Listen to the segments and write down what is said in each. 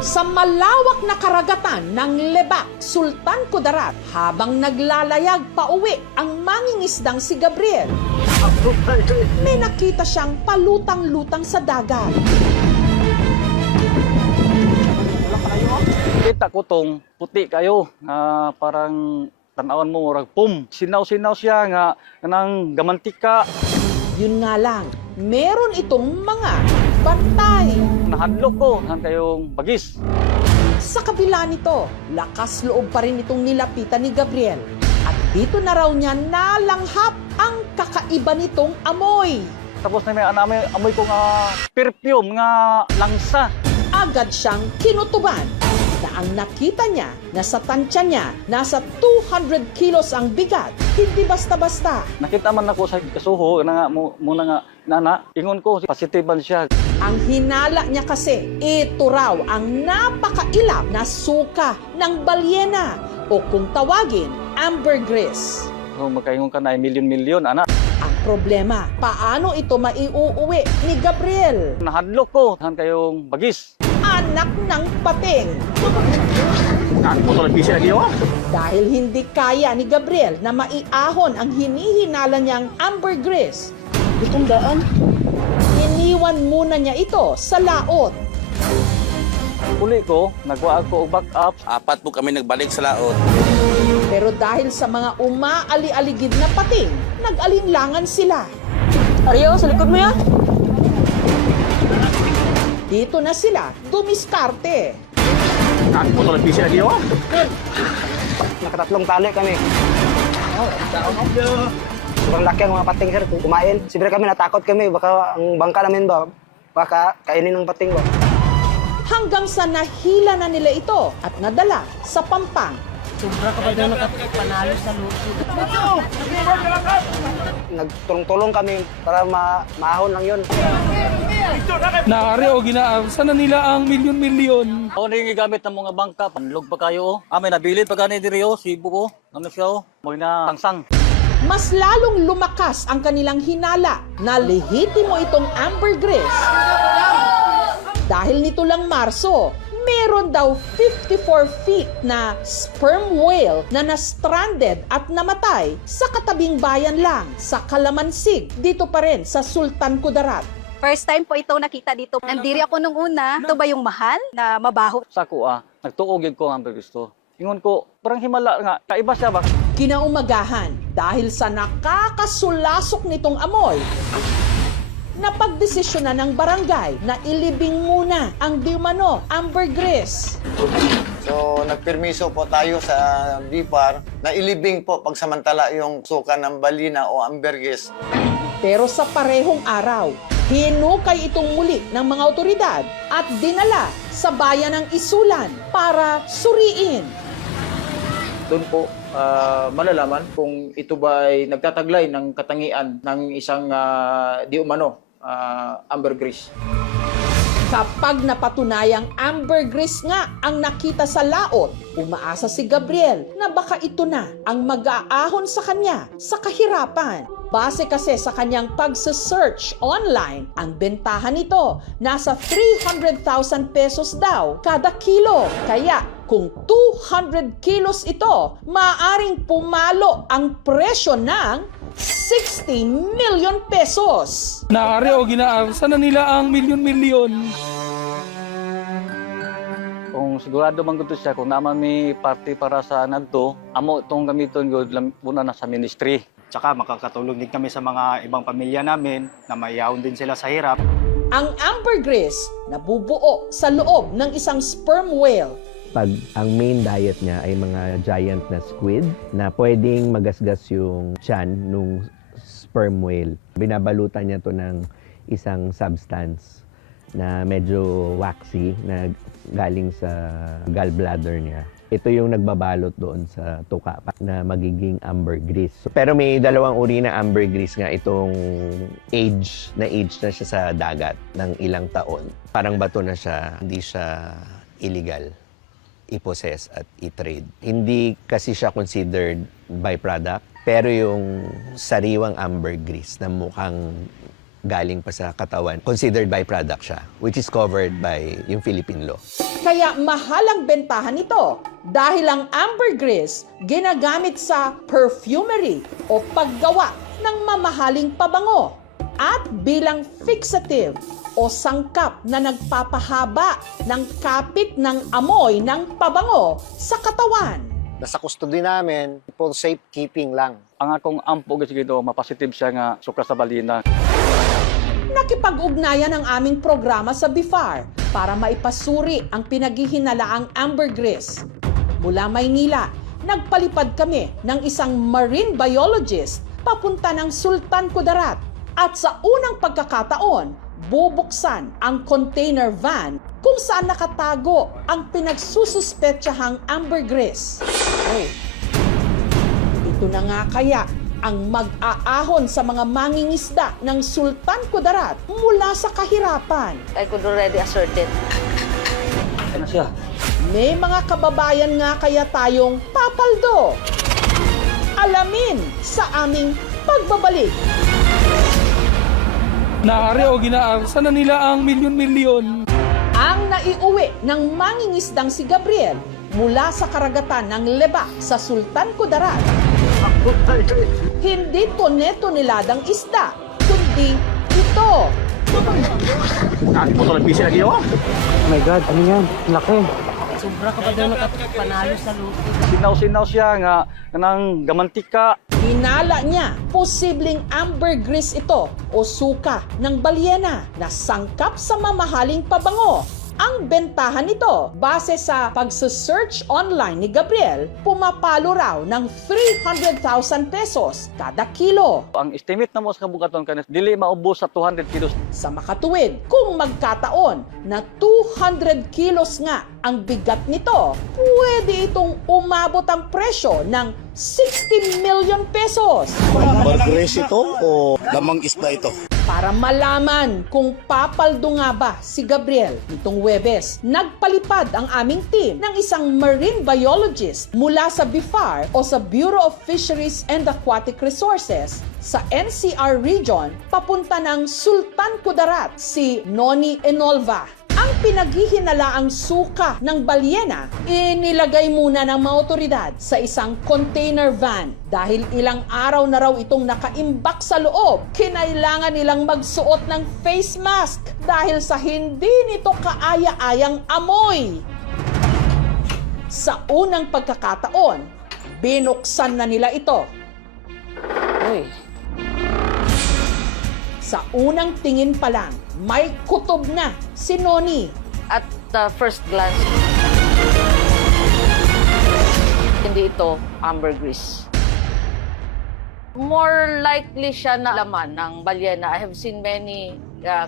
Sa malawak na karagatan ng Lebak, Sultan Kudarat, habang naglalayag pauwi ang mangingisdang si Gabriel, may nakita siyang palutang-lutang sa dagat. Kita ko tong puti kayo, parang tanawan mo, murag pum. Sinaw-sinaw siya nga, kanang gamantika. Yun nga lang, meron itong mga bantay. Nahadlok ko, han kayong bagis. Sa kabila nito, lakas loob pa rin itong nilapitan ni Gabriel. At dito na raw niya nalanghap ang kakaiba nitong amoy. Tapos na may amoy ko nga perfume, nga langsa. Agad siyang kinutuban na ang nakita niya na sa tansya niya nasa 200 kilos ang bigat. Hindi basta-basta. Nakita man ako sa kasuho, na nga, muna nga, nana, ingon ko, positiban siya. Ang hinala niya kasi, ito raw ang napakailap na suka ng balyena o kung tawagin, ambergris. So, magkaingon ka na, milyon-milyon, anak. Ang problema, paano ito maiuuwi ni Gabriel? Nahadlok ko, han kayong bagis. Anak ng pating. Dahil hindi kaya ni Gabriel na maiahon ang hinihinala niyang ambergris, Itong daan. iniwan muna niya ito sa laot. Uli ko, nagwa ako og back up. 4 po kami nagbalik sa laot. Pero dahil sa mga umaali-aligid na pating, nag-alinlangan sila. Ariyo, sa likod mo yan. Dito na sila dumiskarte. Nakatatlong tali kami. Sobrang laki ang mga pating, sir. Kumain. Siyempre kami, natakot kami. Baka ang bangka namin ba, baka kainin ng pating ba. Hanggang sa nahila na nila ito at nadala sa Pampang. Sobra ka ba daw nakapanalo sa luto? Nagtulong-tulong kami para maahon lang yun. Naari o ginaarsa na nila ang milyon-milyon. Ako na yung gamit ng mga bangka, panlog pa kayo. May nabilin pa gani diri Cebu ko. Ano siya Mo'y na sangsang. Mas lalong lumakas ang kanilang hinala na lehitimo itong ambergris. Dahil nito lang Marso, meron daw 54 feet na sperm whale na na-stranded at namatay sa katabing bayan lang sa Kalamansig, dito pa rin sa Sultan Kudarat. First time po ito nakita dito. Nandiri ako nung una. Ito ba yung mahal na mabaho? Sa ko nagtuog yun ko ang gusto. Ingon ko, parang himala nga, kaiba siya ba? Kinaumagahan dahil sa nakakasulasok nitong amoy, napagdesisyonan ng barangay na ilibing muna ang diumano ambergris. So, nagpermiso po tayo sa BIPAR na ilibing po pagsamantala yung suka ng balina o ambergris. Pero sa parehong araw, hinukay itong muli ng mga otoridad at dinala sa bayan ng Isulan para suriin. Doon po malalaman kung ito ba ay nagtataglay ng katangian ng isang di umano ambergris. Kapag napatunayang ambergris nga ang nakita sa laot, umaasa si Gabriel na baka ito na ang mag-aahon sa kanya sa kahirapan. Base kasi sa kanyang pagsa-search online, ang bentahan nito nasa 300,000 pesos daw kada kilo. Kaya kung 200 kilos ito, maaaring pumalo ang presyo ng 60 million pesos. Naari o ginaarsa na nila ang milyon-milyon. Kung sigurado man gusto siya, kung naman may party para sa nagto, amo itong gamiton gud muna na sa ministry. Tsaka makakatulong din kami sa mga ibang pamilya namin na mayaon din sila sa hirap. Ang ambergris nabubuo sa loob ng isang sperm whale. Pag ang main diet niya ay mga giant na squid na pwedeng magasgas yung tiyan nung sperm whale. Binabalutan niya to ng isang substance na medyo waxy na galing sa gallbladder niya. Ito yung nagbabalot doon sa tuka na magiging ambergris. Pero may dalawang uri na ambergris nga itong age na siya sa dagat ng ilang taon. Parang bato na siya, hindi siya illegal i-possess at i-trade. Hindi kasi siya considered byproduct, pero yung sariwang ambergris na mukhang galing pa sa katawan, considered byproduct siya, which is covered by yung Philippine law. Kaya mahal ang bentahan nito dahil ang ambergris ginagamit sa perfumery o paggawa ng mamahaling pabango at bilang fixative o sangkap na nagpapahaba ng kapit ng amoy ng pabango sa katawan. Nasa custody namin for safekeeping lang. Ang akong ampo kasi gito, mapositive siya nga suka sa balina. Nakipag-ugnayan ang aming programa sa BIFAR para maipasuri ang pinaghihinalaang ambergris. Mula Maynila, nagpalipad kami ng isang marine biologist papunta ng Sultan Kudarat. At sa unang pagkakataon, bubuksan ang container van kung saan nakatago ang pinagsususpetsahang ambergris. Ito na nga kaya ang mag-aahon sa mga mangingisda ng Sultan Kudarat mula sa kahirapan. I could already ascertain. Ano siya? May mga kababayan nga kaya tayong papaldo. Alamin sa aming pagbabalik. Naari o ginaarsa na nila ang milyon-milyon. Ang naiuwi ng mangingisdang si Gabriel mula sa karagatan ng Leba sa Sultan Kudarat. Hindi toneladang isda, kundi ito. Oh my God, ano yan? Laki. Sobra ka ba daw nakapanalo sa luto? Sinaw-sinaw siya nga kanang gamantika. Hinala niya, posibleng ambergris ito o suka ng balyena na sangkap sa mamahaling pabango. Ang bentahan nito, base sa pagsa-search online ni Gabriel, pumapalo raw ng 300,000 pesos kada kilo. Ang estimate na mo sa kabugaton kanis dili maubos sa 200 kilos. Sa makatuwid, kung magkataon na 200 kilos nga ang bigat nito, pwede itong umabot ang presyo ng 60 million pesos. Ambergris ito o lamang isda ito? Para malaman kung papaldo nga ba si Gabriel nitong Huwebes, nagpalipad ang aming team ng isang marine biologist mula sa BIFAR o sa Bureau of Fisheries and Aquatic Resources sa NCR region papunta ng Sultan Kudarat, si Noni Enolva. Ang pinaghihinalaang suka ng balyena, inilagay muna ng mga otoridad sa isang container van. Dahil ilang araw na raw itong nakaimbak sa loob, kinailangan nilang magsuot ng face mask dahil sa hindi nito kaaya-ayang amoy. Sa unang pagkakataon, binuksan na nila ito. Sa unang tingin pa lang, may kutob na si Noni. At first glance, hindi ito ambergris. More likely siya na laman ng balyena. I have seen many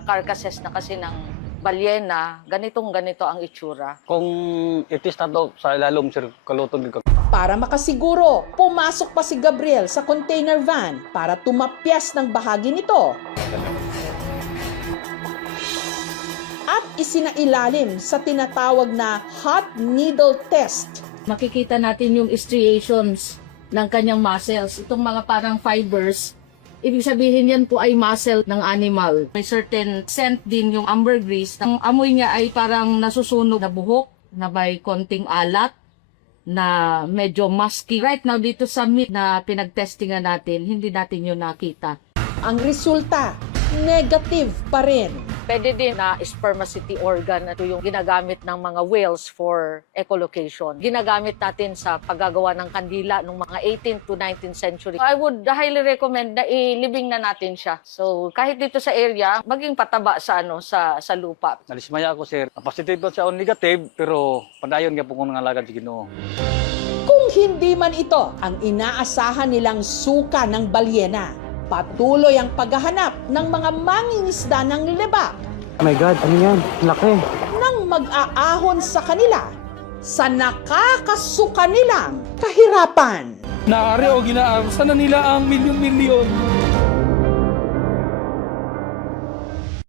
carcasses na kasi ng balyena. Ganitong-ganito ang itsura. Kung itis na to sa ilalom sir kaluton ko. Para makasiguro, pumasok pa si Gabriel sa container van para tumapyas ng bahagi nito. At isinailalim sa tinatawag na hot needle test. Makikita natin yung striations ng kanyang muscles. Itong mga parang fibers, ibig sabihin yan po ay muscle ng animal. May certain scent din yung ambergris. Ang amoy niya ay parang nasusunog na buhok, na may konting alat, na medyo musky. Right now dito sa meat na pinagtestingan natin, hindi natin yun nakita. Ang resulta, negative pa rin. Pwede din na spermaceti organ. Ito yung ginagamit ng mga whales for echolocation. Ginagamit natin sa paggagawa ng kandila noong mga 18th to 19th century. I would highly recommend na ilibing na natin siya. So kahit dito sa area, maging pataba sa sa lupa. Nalismaya ako sir. Positive siya o negative pero padayon nga po kung nangalagan si Ginoo. Kung hindi man ito ang inaasahan nilang suka ng balyena, patuloy ang paghahanap ng mga mangingisda ng Leba. Oh my God, ano yan? Laki. Nang mag-aahon sa kanila sa nakakasuka nilang kahirapan. Naari o ginaarsa na nila ang milyon-milyon.